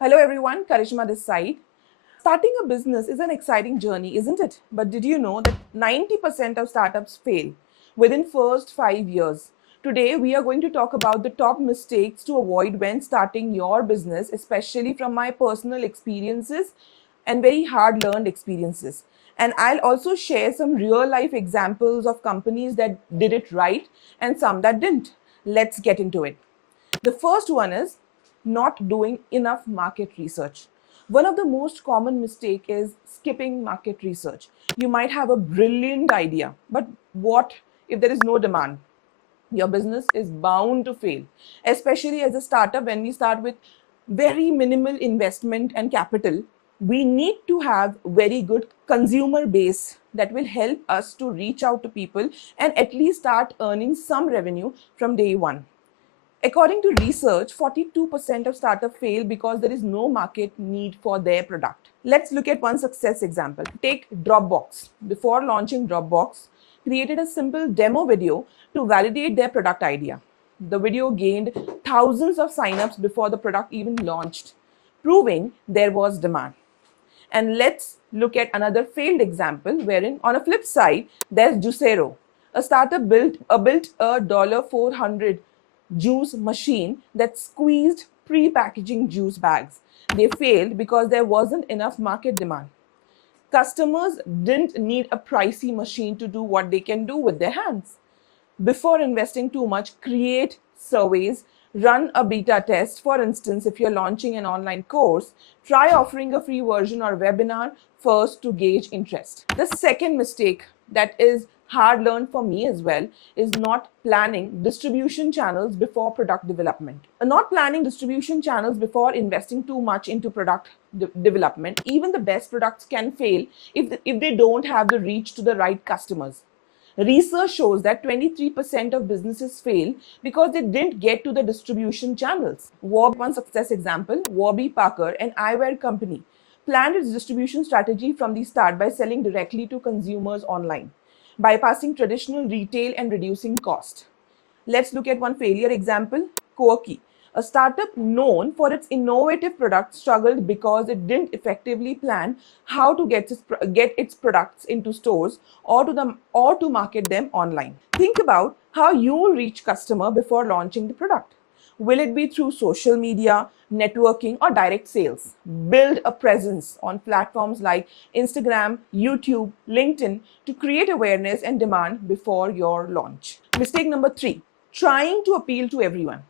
Hello everyone, Karishma this side. Starting a business is an exciting journey, isn't it? But did you know that 90% of startups fail within first 5 years? Today we are going to talk about the top mistakes to avoid when starting your business, especially from my personal experiences and very hard learned experiences. And I'll also share some real life examples of companies that did it right and some that didn't. Let's get into it. The first one is not doing enough market research. One of the most common mistake is skipping market research. You might have a brilliant idea, but what if there is no demand? Your business is bound to fail, especially as a startup. When we start with very minimal investment and capital, we need to have very good consumer base that will help us to reach out to people and at least start earning some revenue from day one. According to research, 42% of startups fail because there is no market need for their product. Let's look at one success example. Take Dropbox. Before launching Dropbox, created a simple demo video to validate their product idea. The video gained thousands of signups before the product even launched, proving there was demand. And let's look at another failed example wherein on a flip side, there's Juicero. A startup built a $400 juice machine that squeezed pre-packaging juice bags. They failed because there wasn't enough market demand. Customers didn't need a pricey machine to do what they can do with their hands. Before investing too much, create surveys, run a beta test. For instance, if you're launching an online course, try offering a free version or webinar first to gauge interest. The second mistake that is hard learned for me as well is not planning distribution channels before product development. Not planning distribution channels before investing too much into product development. Even the best products can fail if they don't have the reach to the right customers. Research shows that 23% of businesses fail because they didn't get to the distribution channels. One success example, Warby Parker, an eyewear company, planned its distribution strategy from the start by selling directly to consumers online, bypassing traditional retail and reducing cost. Let's look at one failure example, Quirky. A startup known for its innovative products struggled because it didn't effectively plan how to get its products into stores or to market them online. Think about how you will reach customer before launching the product. Will it be through social media, networking, or direct sales? Build a presence on platforms like Instagram, YouTube, LinkedIn to create awareness and demand before your launch. Mistake number 3, trying to appeal to everyone.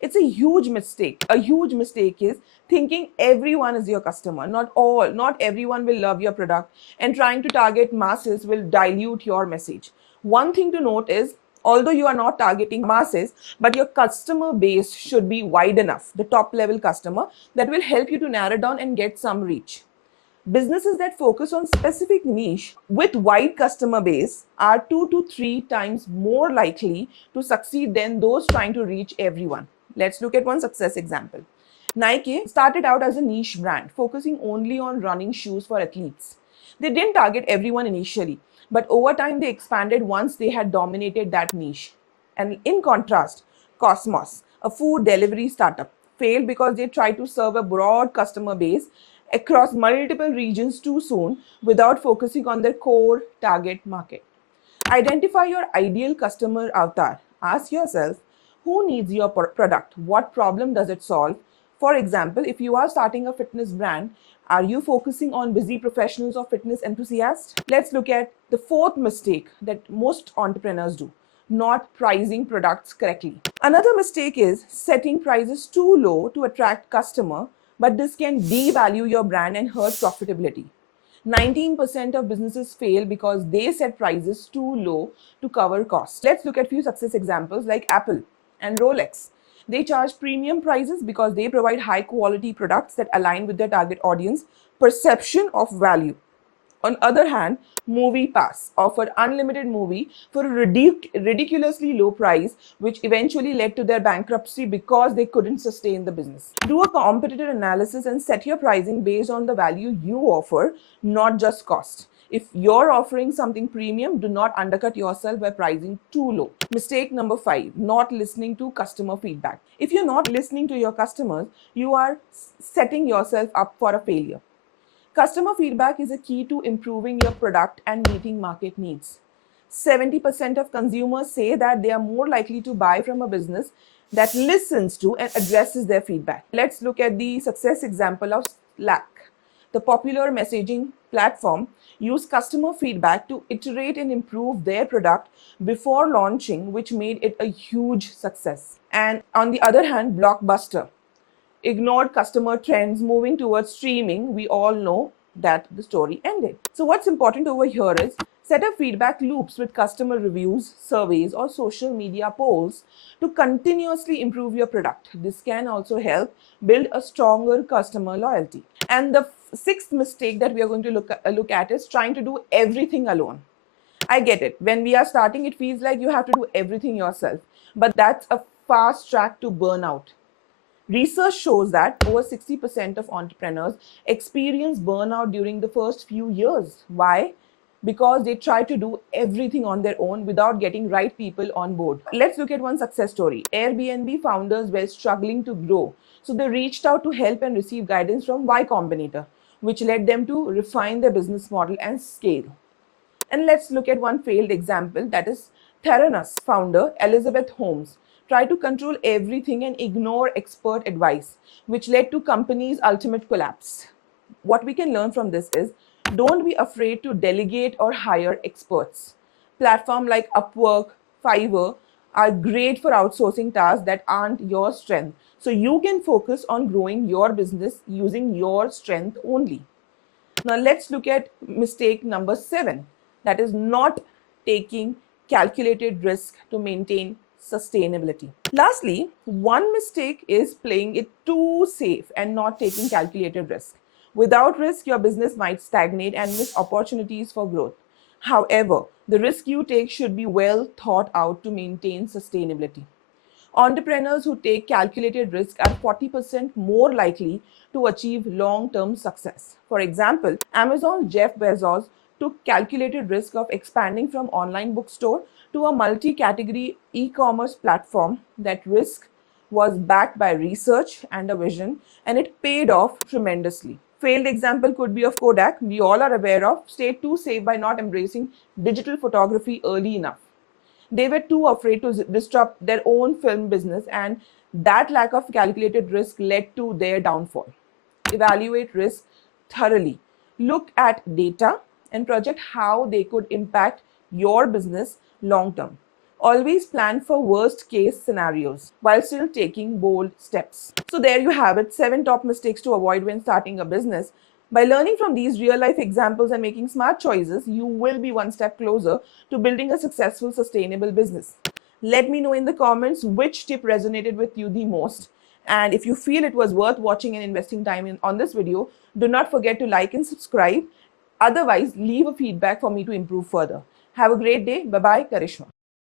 It's a huge mistake. A huge mistake is thinking everyone is your customer. Not everyone will love your product, and trying to target masses will dilute your message. One thing to note is, although you are not targeting masses, but your customer base should be wide enough, the top level customer, that will help you to narrow down and get some reach. Businesses that focus on specific niche with wide customer base are 2 to 3 times more likely to succeed than those trying to reach everyone. Let's look at one success example. Nike started out as a niche brand, focusing only on running shoes for athletes. They didn't target everyone initially, but over time they expanded once they had dominated that niche. And in contrast, Cosmos, a food delivery startup, failed because they tried to serve a broad customer base across multiple regions too soon without focusing on their core target market. Identify your ideal customer avatar. Ask yourself, who needs your product? What problem does it solve? For example, if you are starting a fitness brand, are you focusing on busy professionals or fitness enthusiasts? Let's look at the fourth mistake that most entrepreneurs do, not pricing products correctly. Another mistake is setting prices too low to attract customer, but this can devalue your brand and hurt profitability. 19% of businesses fail because they set prices too low to cover costs. Let's look at few success examples like Apple and Rolex. They charge premium prices because they provide high quality products that align with their target audience perception of value. On other hand, MoviePass offered unlimited movie for a ridiculously low price, which eventually led to their bankruptcy because they couldn't sustain the business. Do a competitor analysis and set your pricing based on the value you offer, not just cost. If you're offering something premium, do not undercut yourself by pricing too low. Mistake number 5, not listening to customer feedback. If you're not listening to your customers, you are setting yourself up for a failure. Customer feedback is a key to improving your product and meeting market needs. 70% of consumers say that they are more likely to buy from a business that listens to and addresses their feedback. Let's look at the success example of Slack. The popular messaging platform used customer feedback to iterate and improve their product before launching, which made it a huge success. And on the other hand, Blockbuster ignored customer trends moving towards streaming. We all know that the story ended. So what's important over here is set up feedback loops with customer reviews, surveys, or social media polls to continuously improve your product. This can also help build a stronger customer loyalty. And the sixth mistake that we are going to look at is trying to do everything alone. I get it. When we are starting, it feels like you have to do everything yourself, but that's a fast track to burnout. Research shows that over 60% of entrepreneurs experience burnout during the first few years. Why? Because they try to do everything on their own without getting right people on board. Let's look at one success story. Airbnb founders were struggling to grow, so they reached out to help and receive guidance from Y Combinator, which led them to refine their business model and scale. And let's look at one failed example, that is Theranos founder Elizabeth Holmes tried to control everything and ignore expert advice, which led to company's ultimate collapse. What we can learn from this is don't be afraid to delegate or hire experts. Platforms like Upwork, Fiverr are great for outsourcing tasks that aren't your strength. So you can focus on growing your business using your strength only. Now let's look at mistake number 7, that is not taking calculated risk to maintain sustainability. Lastly, one mistake is playing it too safe and not taking calculated risk. Without risk, your business might stagnate and miss opportunities for growth. However, the risk you take should be well thought out to maintain sustainability. Entrepreneurs who take calculated risk are 40% more likely to achieve long-term success. For example, Amazon's Jeff Bezos took calculated risk of expanding from online bookstore to a multi-category e-commerce platform. That risk was backed by research and a vision, and it paid off tremendously. Failed example could be of Kodak, we all are aware of, stayed too safe by not embracing digital photography early enough. They were too afraid to disrupt their own film business, and that lack of calculated risk led to their downfall. Evaluate risk thoroughly. Look at data and project how they could impact your business long term. Always plan for worst case scenarios while still taking bold steps. So there you have it, 7 top mistakes to avoid when starting a business. By learning from these real life examples and making smart choices, you will be one step closer to building a successful, sustainable business. Let me know in the comments which tip resonated with you the most. And if you feel it was worth watching and investing time on this video, do not forget to like and subscribe. Otherwise, leave a feedback for me to improve further. Have a great day. Bye-bye, Karishma.